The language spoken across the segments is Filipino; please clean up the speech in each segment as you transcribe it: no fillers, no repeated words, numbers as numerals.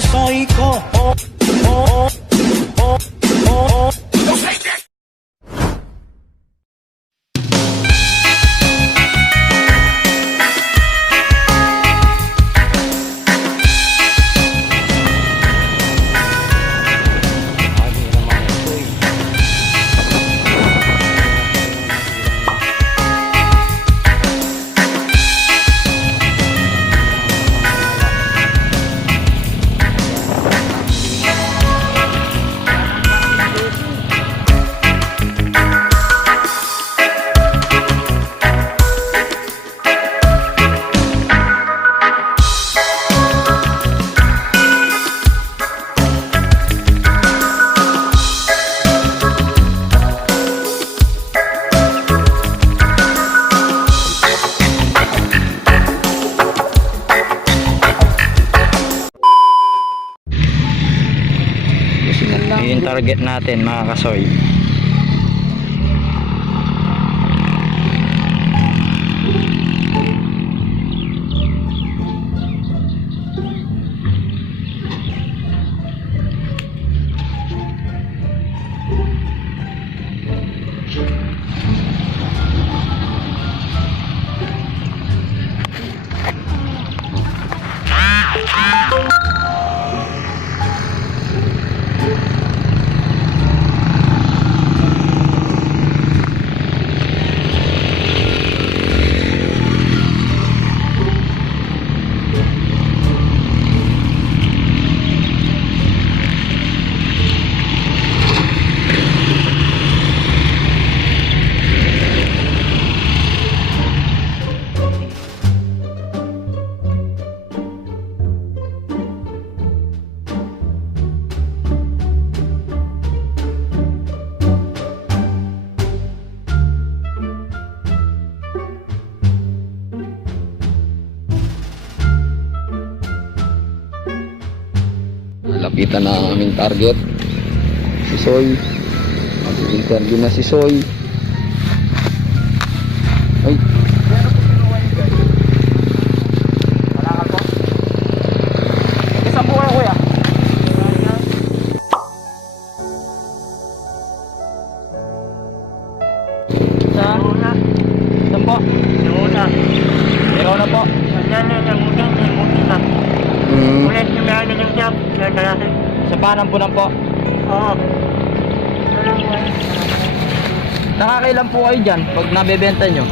soy cojo. Yun yung target natin mga kasoy. Lapitan na ang aming target, si Soy. Mag-interview na si Soy. Ay, Wala ka po? Isang buwan kuya. Sa? Saan po? Ikaw na po. Ulit yung may ano ng job, yung lalaki. Sa Panampunan po. Oo. Nakakailan po kayo dyan pag nabebenta nyo?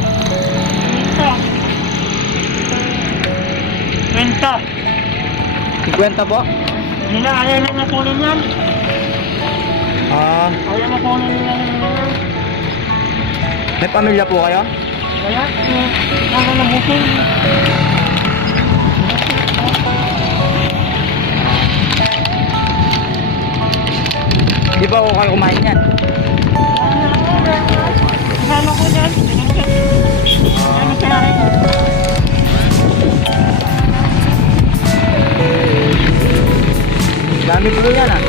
Kwenta. 50 po? Hindi na, ayaw lang na kunin yan. Ayaw na kunin yan. May pamilya po kayo? Kaya, ano na booking. Di ba ako kayo kumain yan? Ano ko dyan? Ano sa akin? Dami po yan ah.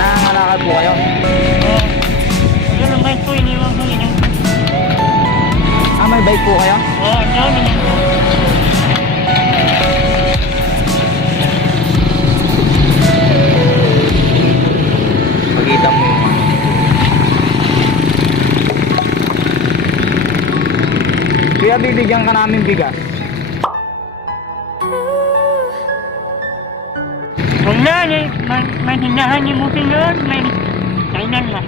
Nangangalakal po kayo? Oo. Yun ang bike ko, iniwan ko yun. May bike po kayo? Oo, ang dami niya. Makita mo yung Kuya, bibigyan ka namin bigas. Huwag na, may hindahan yung booking yun. May kainan na.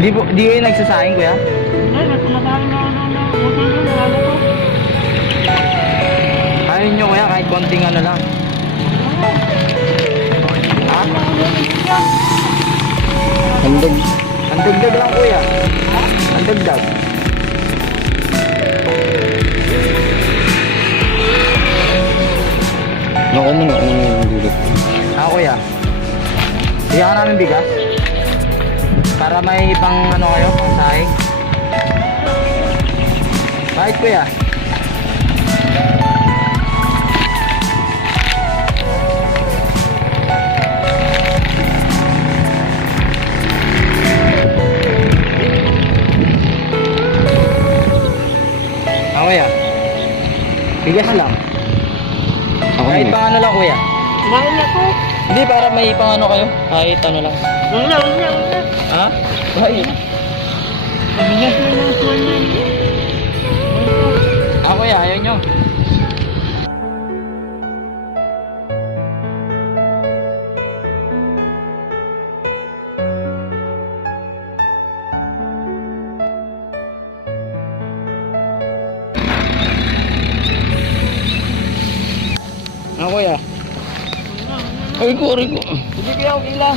Di kayo nagsasayang kuya? Hindi, may kumakain na booking yun. Ano ko? Ayaw nyo kuya kahit konting ano lang. Ha? handog. Ang dagdag lang kuya. Ang dagdag. Naku mo yung dulot. Kuya. Bigyan ka namin bigas. Para may pang ano kayo, pang sahig. Bakit kuya? Bigas lang. Ako Kahit din. pang ano lang kuya. Kumain na po. Hindi, para may pang ano kayo. Kahit ano lang. Huwag na, huwag na, huwag na. Ha? Bakit? Mabigas na ng suwan na. Ah kuya, ayaw nyo. Ah kuya. Ay ko, ay ko. Hindi kuya, okay lang.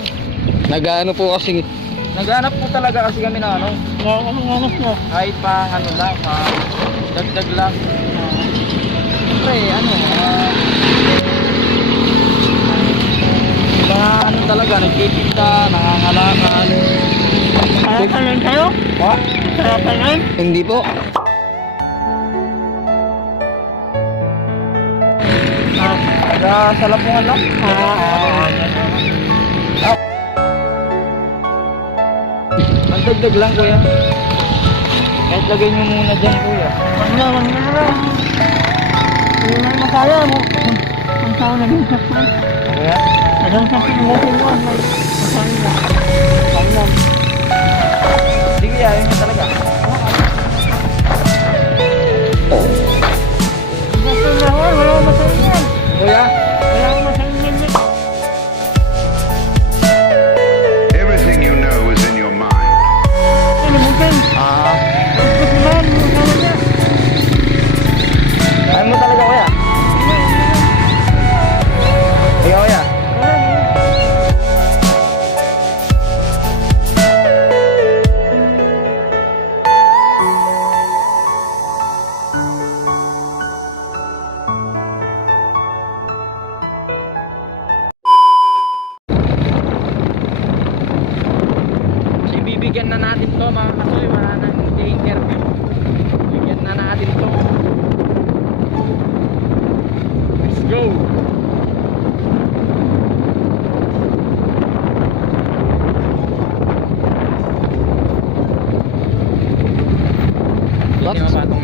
Nag-ano po kasi. Naghanap po talaga kasi kami na ano. Nanganas na. Kahit pa ano lang, dagdag lang. Siyempre, ano, mga ano talaga, nagtitinda, nangangalakal. Sarapan lang tayo? Ha? Sarapan lang? Hindi po. Taga sa Lapungan lang. Ang dagdag lang kuya. Kahit lagay nyo muna dyan kuya. Wag na, wag na lang. Hindi na masaya mo. Kung saan naging saksan. Kuya? Naging saksan mo kasi mo. Masaya na. Wag na. Hindi kuya, yun nga talaga. Basta na ako, wala akong masaya yan. Kuya? Wala akong masaya yan. Everything you know is in your mind. Ano mo kan? Ah, Gusto mo naman, mo sana niya. ayaw mo talaga kuya. Ikaw kuya. So, ibibigyan na natin to mga kasoy, wala nang interview. Bigyan na natin to. Let's go.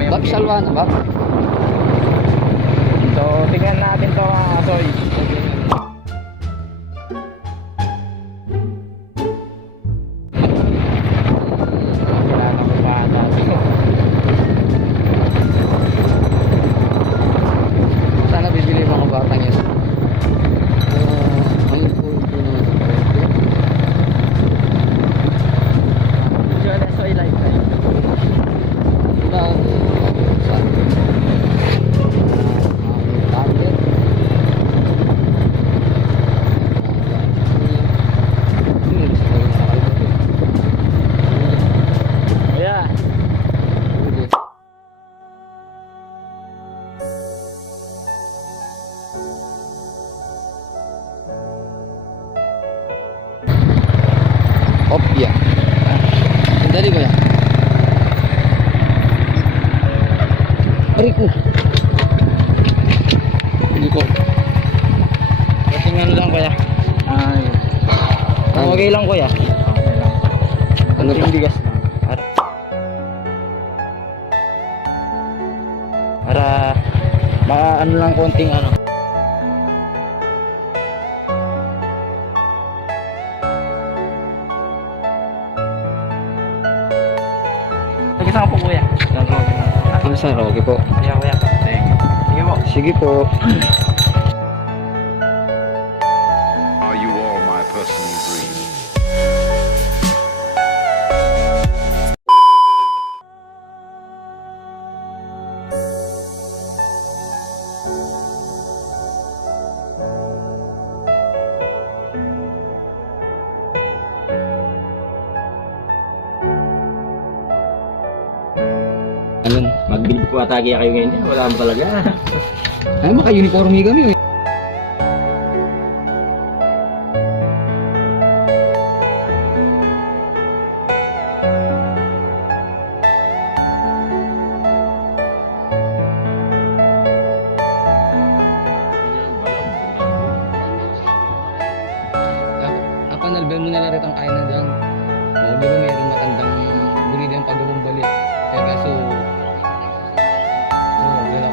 Bab salwa na, Bab. So, tingnan natin to mga kasoy. Kailangan ko pa natin. Sana bibili mga batang yan. Ayun po naman sa parete. Diyan na soy lifetime. Wala ang saan. Target. Yeah. Opya. Dali ko yan. Aray ko. Hindi ko. Tingnan lang kuya. Ay. Okay lang kuya. Okay lang. Ano pa? Yung bigas lang. Para baka ano lang konting ano. Nag-isa ka po kuya. Ano sa Rocky po? Kuya kuya. Sige po. Sige po. Are you all my personal dreams? Anong? Mag-build po atagi kayo ngayon. Wala mo talaga. Ay, maka-uniforme kami eh. Nalbem mo na lang rin ang kainan dyan. O, di ba mayroong matandang bunid yung pagbubumbalik. Kaya kaso, wala.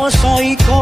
puso'y ko.